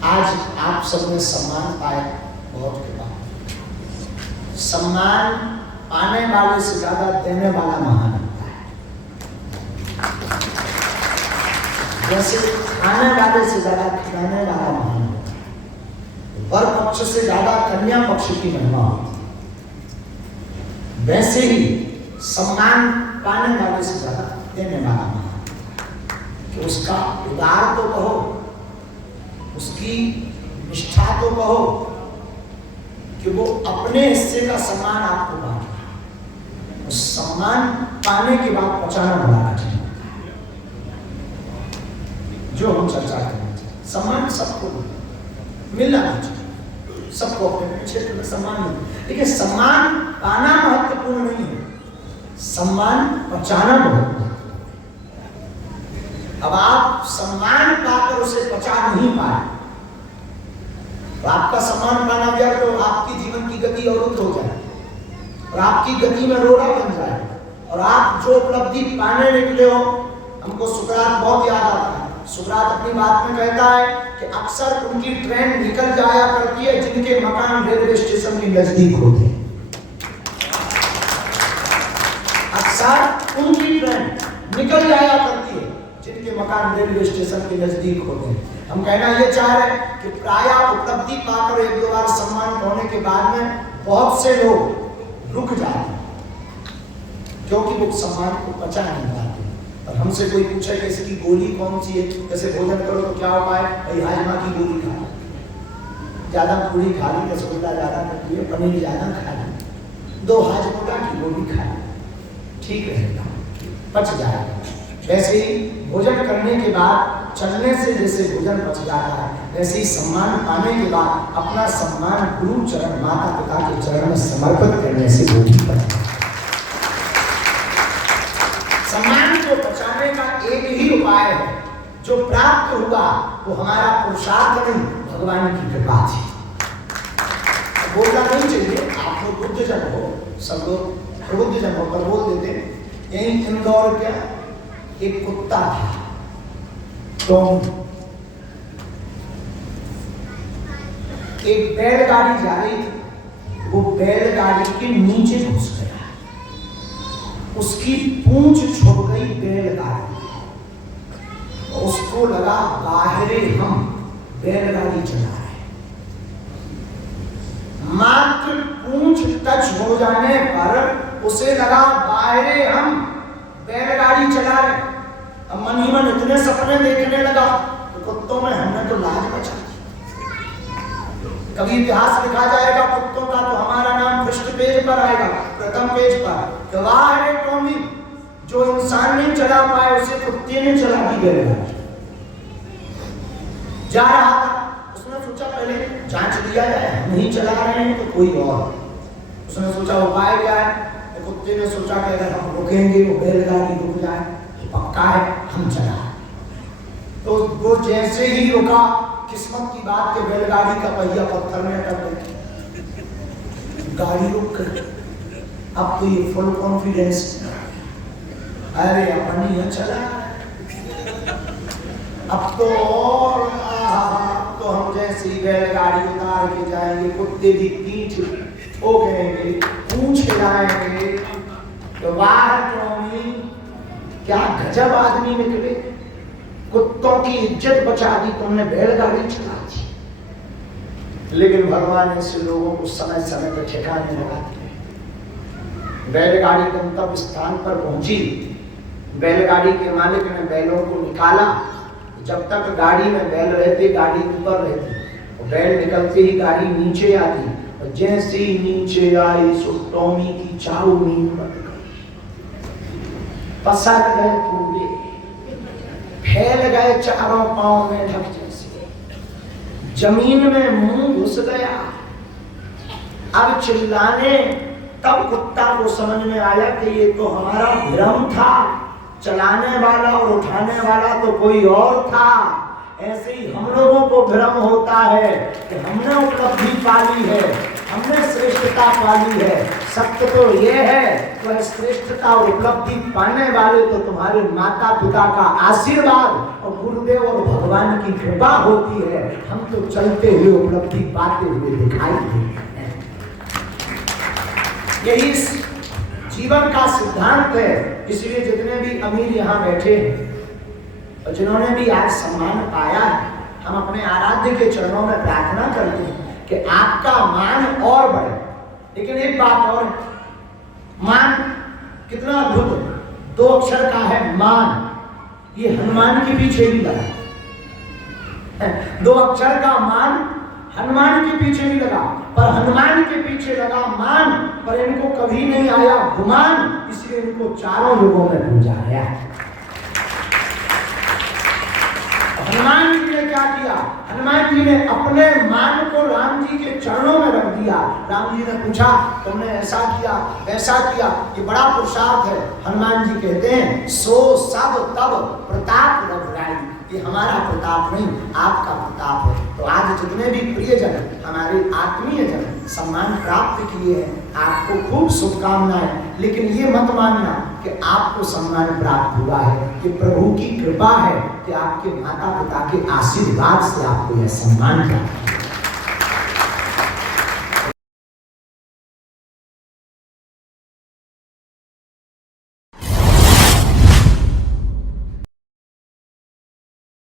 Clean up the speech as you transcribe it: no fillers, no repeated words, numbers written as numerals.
आज आप सबने सम्मान पाया, बहुत के बाद। सम्मान पाने वाले से ज्यादा देने वाला महान होता है। जैसे खाने वाले से ज्यादा खिलाने वाला महान होता है, वर पक्ष से ज्यादा कन्या पक्ष की महिमा होती है, वैसे ही सम्मान पाने वाले से ज्यादा देने वाला महान होता है। कि उसका उदार तो कहो, उसकी निष्ठा तो कहो कि वो अपने हिस्से का सम्मान आपको बांट रहा है। उस सम्मान पाने के बाद बचाना बड़ा कठिन होता है। जो हम चर्चा करेंगे, सम्मान सबको मिलना चाहिए, सबको अपने क्षेत्र में सम्मान मिले, लेकिन सम्मान पाना महत्वपूर्ण नहीं है, सम्मान बचाना महत्वपूर्ण। अब आप सम्मान पाकर उसे बचा नहीं पाए तो आपका सम्मान पाना व्यर्थ हो, आपकी जीवन की गति अवरुद्ध हो जाए और आपकी गति में रोड़ा बन जाए और आप जो उपलब्धि पाने निकले हो। हमको सुकरात बहुत याद आता है। सुकरात अपनी बात में कहता है कि अक्सर उनकी ट्रेन निकल जाया करती है जिनके मकान रेलवे स्टेशन के नजदीक होते हैं। अक्सर उनकी ट्रेन निकल जाया करती है जिनके मकान रेलवे स्टेशन के नजदीक होते हैं। हम कहना ये चाह रहे हैं कि प्रायः उपलब्धि पाकर एक दो बार सम्मान होने के बाद में बहुत से लोग रुक जाते हैं क्योंकि वो सम्मान को बचा नहीं पाते। और हमसे कोई पूछे कि इसकी गोली कौन सी है, जैसे भोजन करो तो क्या उपाय, भाई हाजमा की गोली खा लो, ज्यादा पूरी खा ली, रसगुल्ला ज्यादा खा ली, पनीर ज्यादा खा ली, 2 हाजमा की गोली खा ली, ठीक रहेगा, पच जाएगा। वैसे ही भोजन करने के बाद चलने से जैसे भोजन पच जाता है, वैसे ही सम्मान पाने के बाद अपना सम्मान गुरु चरण, माता पिता के चरण में समर्पित करने से वो भी पच जाता है। सम्मान को बचाने का एक ही उपाय है, जो प्राप्त हुआ वो हमारा पुरुषार्थ नहीं, भगवान की कृपा थी। बोलना नहीं चाहिए, आप लोग बुद्ध जन हो, सब लोग बुद्ध जन होकर बोल देते हैं। यही इंदौर क्या एक कुत्ता था, तो एक बैलगाड़ी जा रही थी, वो बैलगाड़ी के नीचे घुस गया, उसकी पूंछ छुप गई बैलगाड़ी, उसको लगा बाहरे हम बैलगाड़ी चला रहे, मात्र पूंछ टच हो जाने पर उसे लगा बाहरे हम बैलगाड़ी चला रहे। अब मन ही मन इतने सपने देखने लगा तो कुत्तों में हमने तो लाज बचा दी। कभी इतिहास लिखा जाएगा कुत्तों का तो हमारा नाम पृष्ठ पेज पर आएगा, प्रथम पेज पर। गवाह है टॉमी, जो इंसान नहीं चला पाए उसे कुत्ते ने चला दी बैलगाड़ी। जा रहा था, उसने सोचा पहले जांच लिया जाए, हम नहीं चला रहे हैं तो कोई और। उसने सोचा उपाय क्या है, कुत्ते ने सोचा कि अगर हम रुकेंगे वो बैलगाड़ी रुक जाए, पक्का है हम चला। तो वो जैसे ही रुका, किस्मत की बात के बैलगाड़ी का पहिया पत्थर में अटक गई, गाड़ी रुक गई। अब तो ये फुल कॉन्फिडेंस, अरे अपन ही चला, अब तो और तो हम जैसे ही बैलगाड़ी उतार के जाएंगे, कुत्ते की पीठ ठोकेंगे, पूंछ हिलाएंगे, तो वाह टॉमी क्या गजब आदमी निकले, कुत्तों की इज्जत बचा दी तुमने, बैलगाड़ी चला दी। लेकिन भगवान ऐसे लोगों को समय समय पर ठिकाने लगाते हैं। बैलगाड़ी गंतव्य स्थान पर पहुंची, बैलगाड़ी के मालिक ने बैलों को निकाला। जब तक गाड़ी में बैल रहते गाड़ी ऊपर रहती, और बैल निकलते ही गाड़ी नीचे आती, और जैसे ही नीचे आई सो टॉमी की चाऊ नींद बन गई, पसर गए पूरे, फैल गए चारों पांव में ढक जैसे, जमीन में मुंह घुस गया। अब चिल्लाने, तब कुत्ता को समझ में आया कि ये तो हमारा भ्रम था, चलाने वाला और उठाने वाला तो कोई और था। ऐसे ही हम लोगों को भ्रम होता है कि हमने उपलब्धि पाली है, हमने श्रेष्ठता पाली है, सत्य तो ये है, वह श्रेष्ठता और उपलब्धि पाने वाले तो तुम्हारे माता पिता का आशीर्वाद और गुरुदेव और भगवान की कृपा होती है। हम तो चलते हुए उपलब्धि पाते हुए दिखाई देते हैं। यही जीवन का सिद्धांत है। इसलिए जितने भी अमीर यहाँ बैठे हैं और जिन्होंने भी आज सम्मान पाया है, हम अपने आराध्य के चरणों में प्रार्थना करते हैं कि आपका मान और बढ़े। लेकिन एक बात और, मान कितना अद्भुत है, 2 अक्षर का है मान। ये हनुमान के पीछे भी लगा, 2 अक्षर का मान हनुमान के पीछे भी लगा, पर हनुमान के पीछे लगा मान, पर इनको कभी नहीं आया गुमान, इसलिए इनको चारों लोगों में पूजा गया। हनुमान जी ने क्या किया? हनुमान जी ने अपने मान को राम जी के चरणों में रख दिया। राम जी ने पूछा तुमने ऐसा किया वैसा किया, ये बड़ा पुरुषार्थ है। हनुमान जी कहते हैं सो सब तब प्रताप रघुराई, ये हमारा प्रताप नहीं आपका प्रताप है। तो आज जितने भी प्रियजन हमारे आत्मीय जन सम्मान प्राप्त किए हैं, आपको खूब शुभकामनाएं। लेकिन ये मत मानना कि आपको सम्मान प्राप्त हुआ है, ये प्रभु की कृपा है कि आपके माता पिता के आशीर्वाद से आपको यह सम्मान प्राप्त हुआ।